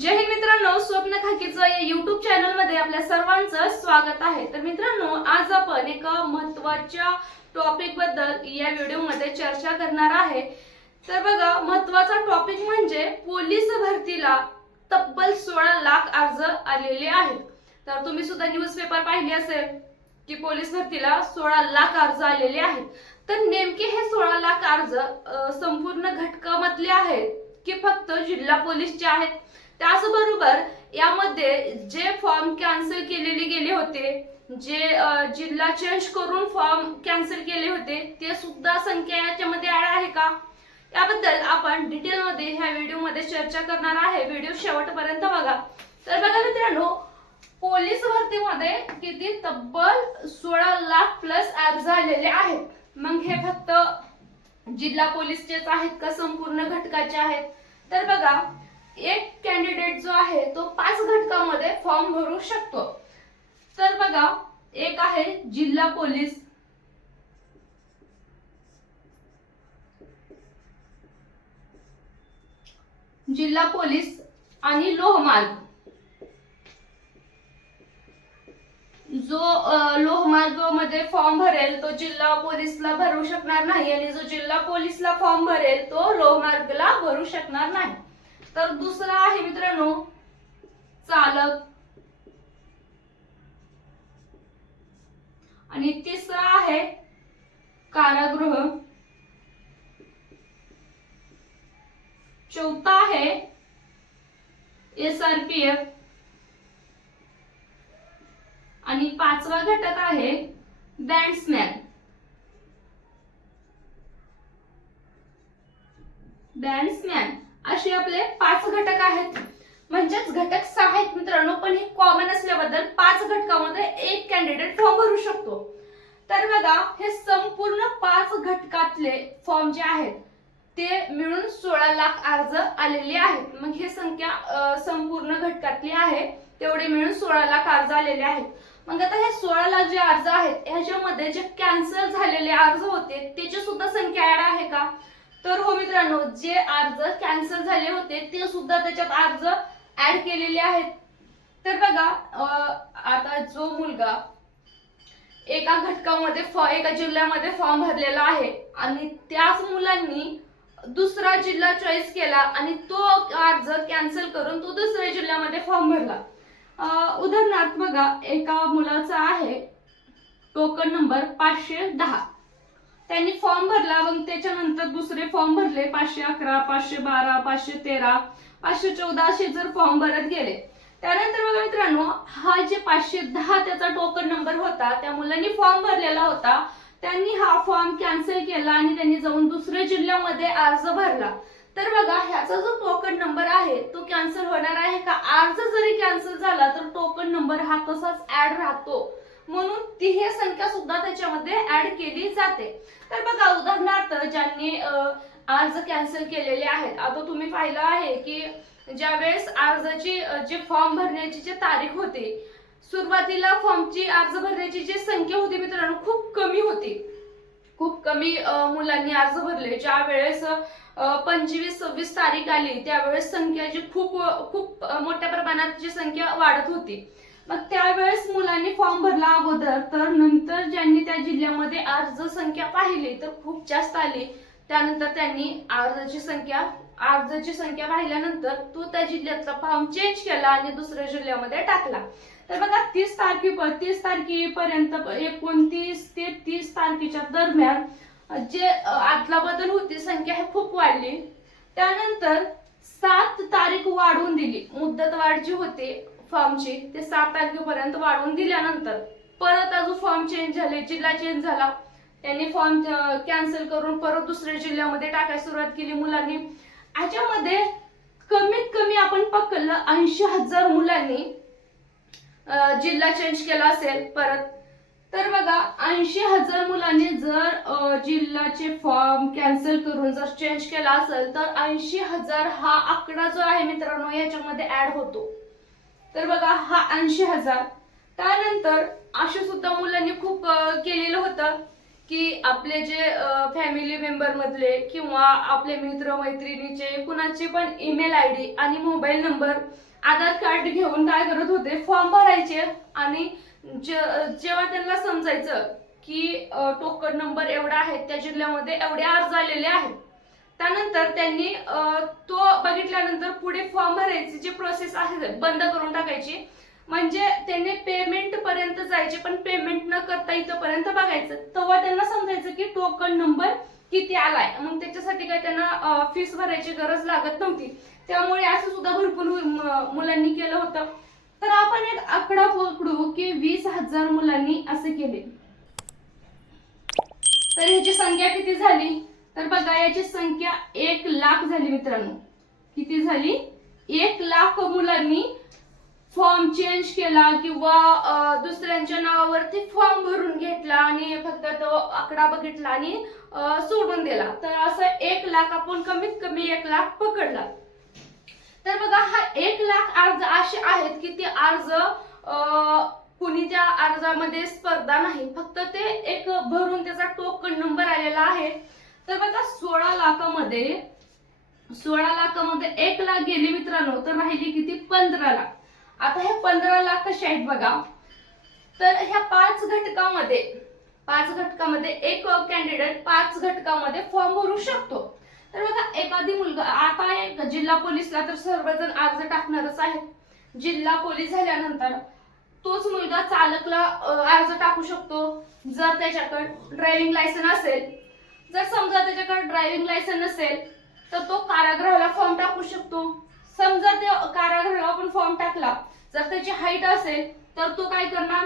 जय हिंद मित्रांनो स्वप्न खाकीचं या युट्यूब चॅनलमध्ये आपल्या सर्वांचं स्वागत आहे. तर मित्रांनो आज आपण एका महत्त्वाच्या टॉपिकबद्दल या व्हिडिओमध्ये चर्चा करणार आहे. तर बघा महत्त्वाचा टॉपिक म्हणजे पोलीस भरतीला तब्बल सोळा लाख अर्ज आलेले आहेत. तर तुम्ही सुद्धा न्यूज पेपर पाहिले असेल की पोलीस भरतीला सोळा लाख अर्ज आलेले आहेत. तर नेमके हे सोळा लाख अर्ज संपूर्ण घटकामधले आहेत की फक्त जिल्हा पोलीसचे आहेत? त्याचबरोबर यामध्ये जे फॉर्म कॅन्सल केलेले गेले होते जे जिल्हा चेंज करून फॉर्म कॅन्सल केले होते ते सुद्धा संख्या याच्यामध्ये ऍड आहे का? याबद्दल आपण डिटेलमध्ये ह्या व्हिडिओमध्ये चर्चा करणार आहे. व्हिडिओ शेवटपर्यंत बघा. तर बघा मित्रांनो पोलीस भरतीमध्ये किती तब्बल सोळा लाख प्लस ऍप झालेले आहेत. मग हे फक्त जिल्हा पोलीसचेच आहेत का? संपूर्ण घटकाचे आहेत? तर बघा एक आहे तो पाच घटकामध्ये फॉर्म भरू शकतो. तर बघा एक आहे जिल्हा पोलीस. जिल्हा पोलीस आणि लोहमार्ग. जो लोहमार्गमध्ये फॉर्म भरेल तो जिल्हा पोलीसला भरू शकणार नाही आणि जो जिल्हा पोलीसला फॉर्म भरेल तो लोहमार्गला भरू शकणार नाही. तर दुसरा आहे मित्रांनो चालक आणि तिसरा आहे कारागृह. चौथा आहे एस आर पी एफ आणि पाचवा घटक आहे बँड्समॅन बँड्समॅन असे आपले पाच घटक आहेत. म्हणजेच घटक सहा आहेत मित्रांनो पण हे कॉमन असल्याबद्दल पाच घटकामध्ये एक कॅन्डिडेट फॉर्म भरू शकतो. तर बघा हे संपूर्ण पाच घटकातले फॉर्म जे आहेत ते मिळून सोळा लाख अर्ज आलेले आहेत. मग हे संख्या संपूर्ण घटकातली आहे तेवढे मिळून सोळा लाख अर्ज आलेले आहेत. मग आता हे सोळा लाख जे अर्ज आहेत ह्याच्यामध्ये जे कॅन्सल झालेले अर्ज होते त्याची सुद्धा संख्या ऍड आहे का? तर हो मित्रांनो जे अर्ज कॅन्सल झाले होते ते सुद्धा त्याच्यात अर्ज ऍड केलेले आहेत. तर बघा आता जो मुलगा एका घटकामध्ये फॉ एका जिल्ह्यामध्ये फॉर्म भरलेला आहे आणि त्याच मुलांनी दुसरा जिल्हा चॉईस केला आणि तो अर्ज कॅन्सल करून तो दुसऱ्या जिल्ह्यामध्ये फॉर्म भरला. उदाहरणार्थ बघा एका मुलाचा आहे टोकन नंबर पाचशे दहा. त्यांनी फॉर्म भरला मग त्याच्यानंतर दुसरे फॉर्म भरले पाचशे अकरा पाचशे बारा पाचशे तेरा. पाचशे चौदा असे जर फॉर्म भरत गेले. त्यानंतर बघा मित्रांनो हा जे पाचशे दहा त्याचा टोकन नंबर होता त्या मुलांनी फॉर्म भरलेला होता. त्यांनी हा फॉर्म कॅन्सल केला आणि त्यांनी जाऊन दुसऱ्या जिल्ह्यामध्ये अर्ज भरला. तर बघा ह्याचा जो टोकन नंबर आहे तो कॅन्सल होणार आहे का? अर्ज जरी कॅन्सल झाला तर टोकन नंबर हा तसाच ऍड राहतो. म्हणून ती हे संख्या सुद्धा त्याच्यामध्ये ऍड केली जाते. तर बघा उदाहरणार्थ ज्यांनी अर्ज कॅन्सल केलेले आहेत. आता तुम्ही पाहिलं आहे की ज्या वेळेस अर्जाची जे फॉर्म भरण्याची जी तारीख होती सुरुवातीला फॉर्मची अर्ज भरण्याची जी संख्या होती मित्रांनो खूप कमी होती. खूप कमी मुलांनी अर्ज भरले. ज्या वेळेस पंचवीस सव्वीस तारीख आली त्यावेळेस संख्या जी खूप खूप मोठ्या प्रमाणात जी संख्या वाढत होती. मग त्यावेळेस मुलांनी फॉर्म भरला अगोदर तर नंतर ज्यांनी त्या जिल्ह्यामध्ये अर्ज संख्या पाहिली तर खूप जास्त आली. त्यानंतर त्यांनी अर्जाची संख्या अर्जाची संख्या पाहिल्यानंतर तो त्या जिल्ह्यातला फॉर्म चेंज केला आणि दुसऱ्या जिल्ह्यामध्ये टाकला. तर बघा तीस तारखे तीस तारखेपर्यंत एकोणतीस ते तीस तारखेच्या दरम्यान जे अ, आदला बदल होती संख्या ही खूप वाढली. त्यानंतर सात तारीख वाढवून दिली. मुदत वाढ जी होती फॉर्मची ते सात तारखेपर्यंत वाढवून दिल्यानंतर परत अजून फॉर्म चेंज झाले. जिल्हा चेंज झाला. त्यांनी फॉर्म कॅन्सल करून परत दुसऱ्या जिल्ह्यामध्ये टाकायला सुरुवात केली मुलांनी. ह्याच्यामध्ये कमीत कमी आपण पकडलं ऐंशी हजार मुलांनी जिल्हा चेंज केला असेल परत. तर बघा ऐंशी हजार मुलांनी जर जिल्ह्याचे फॉर्म कॅन्सल करून जर चेंज केला असेल तर ऐंशी हजार हा आकडा जो आहे मित्रांनो याच्यामध्ये ऍड होतो. तर बघा हा ऐंशी हजार. त्यानंतर असे सुद्धा मुलांनी खूप के की आपले जे फॅमिली मेंबर मधले किंवा आपले मित्र मैत्रिणीचे कुणाचे पण ईमेल आय डी आणि मोबाईल नंबर आधार कार्ड घेऊन काय करत होते फॉर्म भरायचे आणि जे- जेव्हा त्यांना समजायचं की टोकन नंबर एवढा आहे त्या जिल्ह्यामध्ये एवढे अर्ज आलेले आहेत. त्यानंतर त्यांनी तो बघितल्यानंतर पुढे फॉर्म भरायची जी प्रोसेस आहे बंद करून टाकायची. म्हणजे त्यांनी पेमेंट पर्यंत जायचे पण पेमेंट न करता इथपर्यंत बघायचं. तेव्हा त्यांना समजायचं की टोकन नंबर किती आलाय. मग त्याच्यासाठी काय त्यांना फीस भरायची गरज लागत नव्हती. त्यामुळे असं सुद्धा भरपूर मुलांनी केलं होतं. तर आपण एक आकडा पकडू की वीस हजार मुलांनी असे केले. तर ह्याची संख्या किती झाली? तर बघा याची संख्या एक लाख झाली मित्रांनो. किती झाली? एक लाख मुलांनी फॉर्म चेंज केला किंवा दुसऱ्यांच्या नावावरती फॉर्म भरून घेतला आणि फक्त तो आकडा बघितला आणि सोडून दिला. तर असं एक लाख आपण कमीत कमी एक लाख पकडला. तर बघा हा एक लाख अर्ज असे आहेत की ते अर्ज कुणी त्या अर्जामध्ये स्पर्धा नाही. फक्त ते एक भरून त्याचा टोकन नंबर आलेला आहे. तर बघा सोळा लाखामध्ये सोळा लाखामध्ये एक लाख गेले मित्रांनो. तर राहिली किती? पंधरा लाख. आता हे पंधरा लाख कसे आहेत बघा. तर ह्या पाच घटकामध्ये पाच घटकामध्ये एक कॅन्डिडेट पाच घटकामध्ये फॉर्म भरू शकतो. तर बघा एखादी मुलगा आता आहे जिल्हा पोलीसला तर सर्वजण अर्ज टाकणारच आहेत. जिल्हा पोलीस झाल्यानंतर तोच मुलगा चालकला अर्ज टाकू शकतो. जर त्याच्याकडे ड्रायव्हिंग लायसन असेल जर समजा त्याच्याकडे ड्रायव्हिंग लायसन नसेल तर तो कारागृहाला फॉर्म टाकू शकतो. समजा ते कारागृहाला आपण फॉर्म टाकला. जर त्याची हाईट असेल तर तो काय करणार?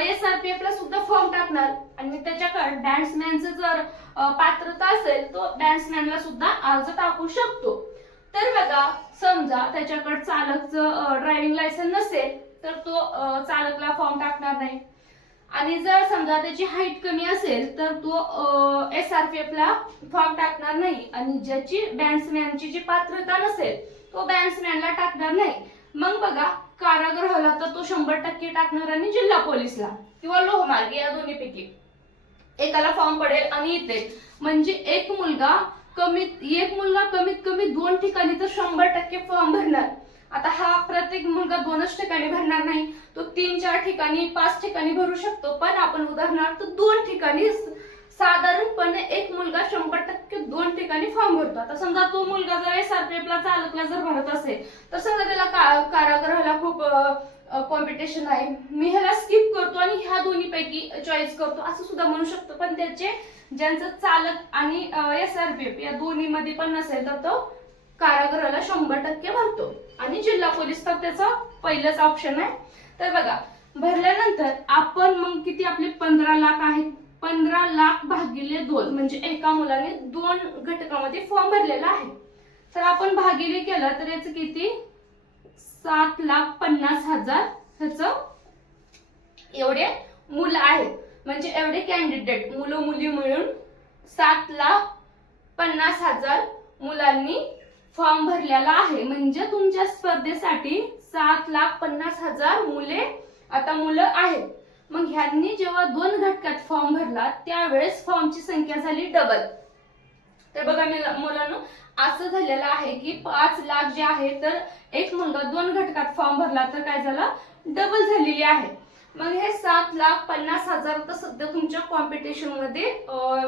एस आर पी एफ ला सुद्धा फॉर्म टाकणार. आणि त्याच्याकडे डॅन्समॅनचं जर पात्रता असेल तो डॅन्समॅनला सुद्धा अर्ज टाकू शकतो. तर बघा समजा त्याच्याकडे चालकचं ड्रायव्हिंग लायसन नसेल तर तो चालकला फॉर्म टाकणार नाही. आणि जर समजा त्याची हाईट कमी असेल तर तो एस आर पी एफ ला फॉर्म टाकणार नाही. आणि ज्याची बॅट्समॅनची जी पात्रता नसेल तो बॅट्समॅनला टाकणार नाही. मग बघा कारागृहाला तर तो शंभर टक्के टाकणार आणि जिल्हा पोलीसला. किंवा लोहमार्ग या दोन्ही पैकी. एकाला फॉर्म पडेल आणि इथे. म्हणजे एक मुलगा कमीत एक मुलगा कमीत कमी दोन ठिकाणी तर शंभर टक्के फॉर्म भरणार. आता हा प्रत्येक मुलगा दोनच ठिकाणी भरणार नाही. तो तीन चार ठिकाणी पाच ठिकाणी भरू शकतो. पण आपण उदाहरणार्थ दोन ठिकाणी साधारणपणे एक मुलगा शंभर टक्के दोन ठिकाणी फॉर्म भरतो. आता समजा तो मुलगा जर एस आर पी एफ ला चालकला जर भरत असेल तर समजा त्याला का- कारागृहाला खूप कॉम्पिटिशन आहे. मी ह्याला स्किप करतो आणि ह्या दोन्ही पैकी चॉईस करतो. असं सुद्धा म्हणू शकतो. पण त्याचे ज्यांचं चालक आणि एस आर पी एफ या दोन्ही मध्ये पण नसेल तर तो कारागृहाला शंभर टक्के भरतो. आणि जिल्हा पोलीस तर त्याचा पहिलंच ऑप्शन आहे. तर बघा भरल्यानंतर आपण मग किती आपले पंधरा लाख आहेत? पंधरा लाख भागिले दोन म्हणजे एका मुलाने दोन घटकामध्ये फॉर्म भरलेला आहे. तर आपण भागिले केलं तर याचं किती? सात लाख पन्नास हजार ह्याचं एवढे मुलं आहेत म्हणजे एवढे कॅन्डिडेट मुलं मुली मिळून सात लाख पन्नास हजार मुलांनी फॉर्म भरलेला आहे. म्हणजे तुमच्या स्पर्धेसाठी सात लाख पन्नास हजार मुले आता मुलं आहेत. मग ह्यांनी जेव्हा दोन घटकात फॉर्म भरला त्यावेळेस फॉर्मची संख्या झाली डबल तर बघा मी- मुलांनो असं झालेलं आहे की पाच लाख जे आहे तर एक मुलगा दोन घटकात फॉर्म भरला तर काय झालं? डबल झालेली आहे. मग हे सात लाख पन्नास हजार तर सध्या तुमच्या कॉम्पिटिशनमध्ये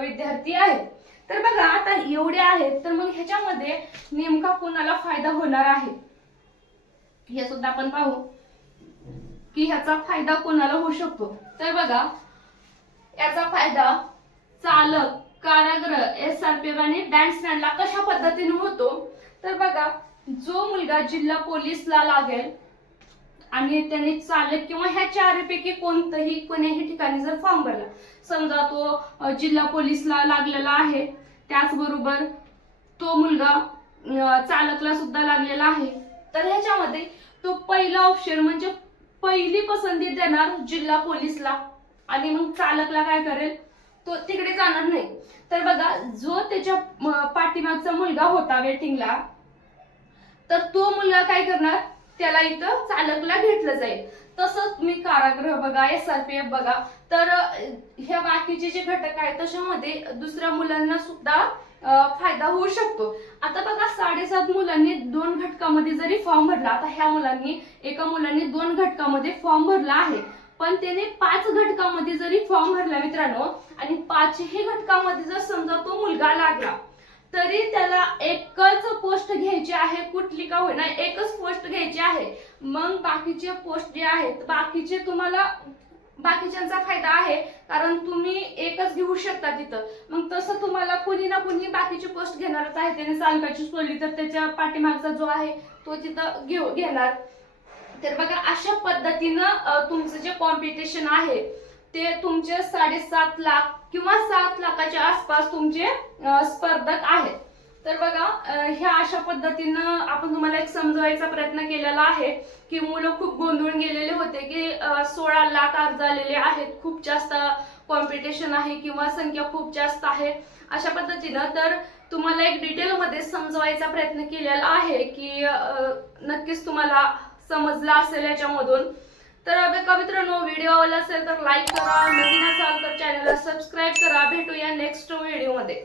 विद्यार्थी आहेत. तर बघा आता एवढे आहेत तर मग ह्याच्यामध्ये नेमका कोणाला फायदा होणार आहे? हे सुद्धा आपण पाहू. की ह्याचा फायदा कोणाला होऊ शकतो? तर बघा याचा फायदा चालक कारागृह एस आर पी एफ आणि बँड्समॅनला कशा पद्धतीने होतो? तर बघा जो मुलगा जिल्हा पोलीसला लागेल आणि त्याने चालक किंवा ह्या चारपैकी कोणतंही कोण्याही ठिकाणी जर फॉर्म भरला समजा तो जिल्हा पोलीसला लागलेला आहे त्याचबरोबर तो मुलगा चालकला सुद्धा लागलेला आहे तर ह्याच्यामध्ये तो पहिला ऑप्शन म्हणजे पहिली पसंती देणार जिल्हा पोलीसला. आणि मग चालकला काय करेल? तो तिकडे जाणार नाही. तर बघा जो त्याच्या पाठीमागचा मुलगा होता वेटिंगला तर तो मुलगा काय करणार? त्याला इथं चालकला घेतलं जाईल. तसंच तुम्ही कारागृह बघा एस आर पी एफ बघा. तर ह्या बाकीचे जे घटक आहेत त्याच्यामध्ये दुसऱ्या मुलांना सुद्धा फायदा होऊ शकतो. आता बघा साडेसात मुलांनी दोन घटकामध्ये जरी फॉर्म भरला आता ह्या मुलांनी एका मुलांनी दोन घटकामध्ये फॉर्म भरला आहे. पण त्याने पाच घटकामध्ये जरी फॉर्म भरला मित्रांनो आणि पाचही घटकामध्ये जर समजा तो मुलगा लागला तरी त्याला एकच पोस्ट घ्यायची आहे कुठली का होईना एकच पोस्ट घ्यायची आहे. मग बाकीचे पोस्ट जे आहेत बाकीचे तुम्हाला बाकीच्यांचा फायदा आहे कारण तुम्ही एकच घेऊ शकता तिथं. मग तसं तुम्हाला कुणी ना कुणी बाकीची पोस्ट घेणारच आहे त्याने चालकाची सोडली तर त्याच्या पाठीमागचा जो आहे तो तिथं घेऊ घेणार. तर बघा अशा पद्धतीनं तुमचं जे कॉम्पिटिशन आहे ते तुमचे साडेसात लाख किंवा सात लाखाच्या आसपास तुमचे स्पर्धक आहेत. तर बघा ह्या अशा पद्धतीनं आपण तुम्हाला एक समजवायचा प्रयत्न केलेला आहे की मुलं खूप गोंधळून गेलेले होते की सोळा लाख अर्ज आलेले आहेत. खूप जास्त कॉम्पिटिशन आहे किंवा संख्या खूप जास्त आहे अशा पद्धतीनं. तर तुम्हाला एक डिटेलमध्ये समजवायचा प्रयत्न केलेला आहे की नक्कीच तुम्हाला समजला असेल याच्यामधून. तर बघा मित्रांनो व्हिडिओ आवडला असेल तर लाईक करा. नवीन असाल तर चॅनलला सबस्क्राईब करा. भेटूया नेक्स्ट व्हिडिओमध्ये